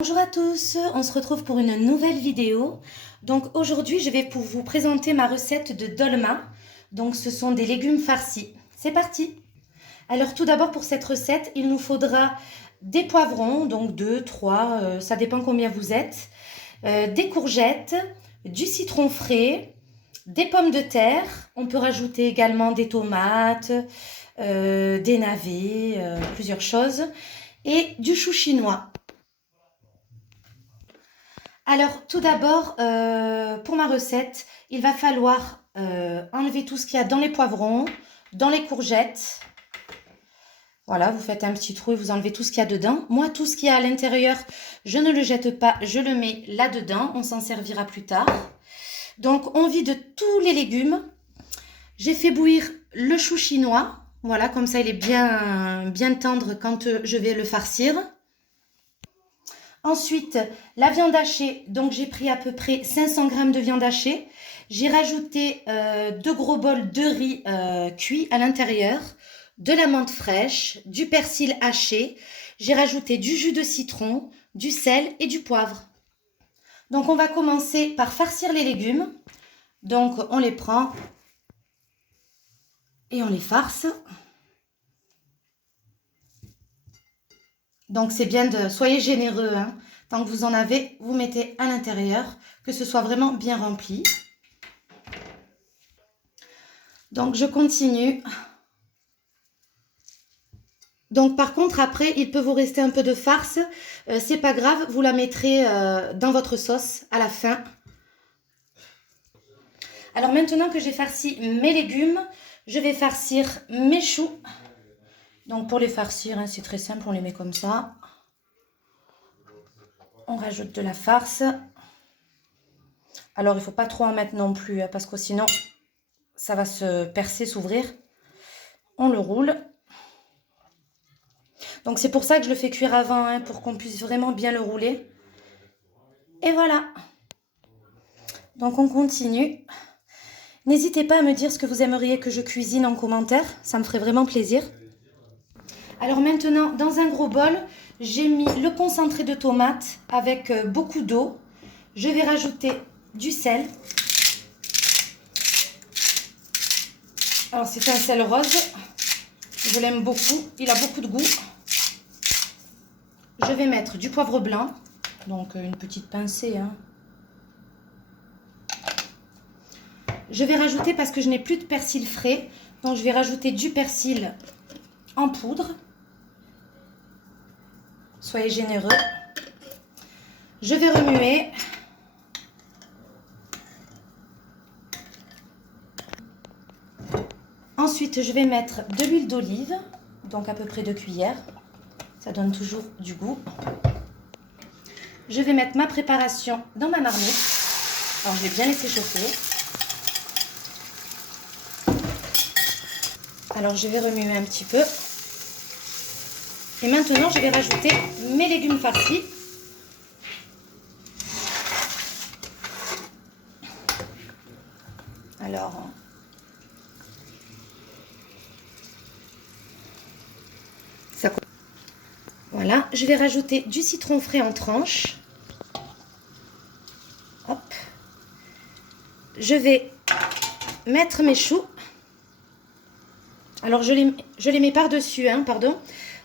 Bonjour à tous, on se retrouve pour une nouvelle vidéo. Donc aujourd'hui je vais vous présenter ma recette de dolma. Donc ce sont des légumes farcis. C'est parti. Alors tout d'abord pour cette recette il nous faudra des poivrons, donc 2, 3, ça dépend combien vous êtes, des courgettes, du citron frais, des pommes de terre. On peut rajouter également des tomates, des navets, plusieurs choses, et du chou chinois. Alors, tout d'abord, pour ma recette, il va falloir enlever tout ce qu'il y a dans les poivrons, dans les courgettes. Voilà, vous faites un petit trou et vous enlevez tout ce qu'il y a dedans. Moi, tout ce qu'il y a à l'intérieur, je ne le jette pas, je le mets là-dedans. On s'en servira plus tard. Donc, on vide tous les légumes. J'ai fait bouillir le chou chinois. Voilà, comme ça, il est bien tendre quand je vais le farcir. Ensuite, la viande hachée, donc j'ai pris à peu près 500 g de viande hachée. J'ai rajouté 2 gros bols de riz cuit à l'intérieur, de la menthe fraîche, du persil haché. J'ai rajouté du jus de citron, du sel et du poivre. Donc on va commencer par farcir les légumes. Donc on les prend et on les farce. Donc c'est bien de... Soyez généreux, hein. Tant que vous en avez, vous mettez à l'intérieur, que ce soit vraiment bien rempli. Donc je continue. Donc par contre après, il peut vous rester un peu de farce. C'est pas grave, vous la mettrez dans votre sauce à la fin. Alors maintenant que j'ai farci mes légumes, je vais farcir mes choux. Donc pour les farcir, hein, c'est très simple, on les met comme ça. On rajoute de la farce. Alors il ne faut pas trop en mettre non plus, hein, parce que sinon ça va se percer, s'ouvrir. On le roule. Donc c'est pour ça que je le fais cuire avant, hein, pour qu'on puisse vraiment bien le rouler. Et voilà. Donc on continue. N'hésitez pas à me dire ce que vous aimeriez que je cuisine en commentaire, ça me ferait vraiment plaisir. Alors maintenant, dans un gros bol, j'ai mis le concentré de tomate avec beaucoup d'eau. Je vais rajouter du sel. Alors c'est un sel rose, je l'aime beaucoup, il a beaucoup de goût. Je vais mettre du poivre blanc, donc une petite pincée, hein. Je vais rajouter, parce que je n'ai plus de persil frais, donc je vais rajouter du persil en poudre. Soyez généreux. Je vais remuer. Ensuite, je vais mettre de l'huile d'olive, donc à peu près 2 cuillères. Ça donne toujours du goût. Je vais mettre ma préparation dans ma marmite. Alors, je vais bien laisser chauffer. Alors, je vais remuer un petit peu. Et maintenant, je vais rajouter mes légumes farcis. Alors, voilà, je vais rajouter du citron frais en tranches. Hop. Je vais mettre mes choux. Alors, je les mets par-dessus, hein, pardon,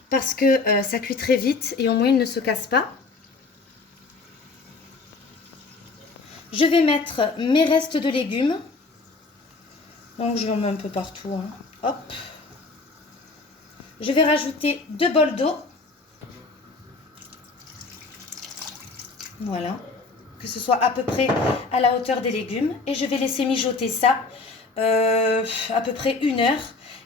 parce que ça cuit très vite et au moins ils ne se cassent pas. Je vais mettre mes restes de légumes. Donc, je en mets un peu partout, hein. Hop. Je vais rajouter 2 bols d'eau. Voilà. Que ce soit à peu près à la hauteur des légumes. Et je vais laisser mijoter ça à peu près 1 heure.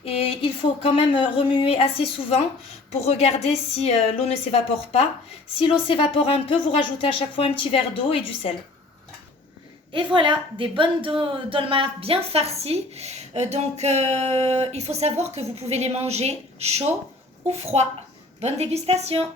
Et il faut quand même remuer assez souvent pour regarder si l'eau ne s'évapore pas. Si l'eau s'évapore un peu, vous rajoutez à chaque fois un petit verre d'eau et du sel. Et voilà, des bonnes dolmas bien farcies. Il faut savoir que vous pouvez les manger chauds ou froids. Bonne dégustation!